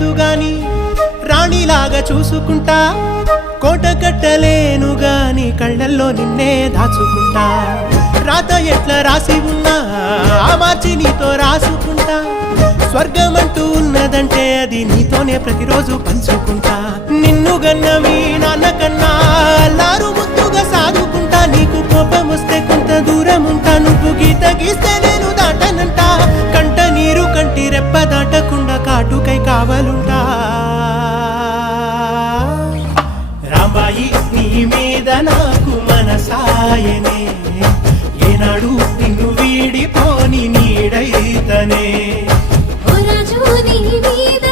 లేదు గాని రాణిలాగా చూసుకుంటా కోట కట్టలేను గాని కళ్ళల్లో నిన్నే దాచుకుంటా రాత ఎట్లా రాసి ఉన్నా ఆ మార్చి నీతో రాసుకుంటా స్వర్గమంటూ ఉన్నదంటే అది నీతోనే ప్రతిరోజు పంచుకుంటా నిన్ను గన్నవి నాన్నకన్నా అల్లారు ముద్దుగా సాదుకుంటా నీకు కోపం వస్తే కొంత దూరం ఉంటా నువ్వు గీత గీస్తే నేను దాటనంట కంట నీరు కంటి రెప్ప దాటకుండా కాటుకై కావలుంటా రాంబాయి నీ మీద నాకు మనసాయనే ఏనాడు నిన్ను వీడిపోని నీడైతనే ఓ రాజు నీ మీద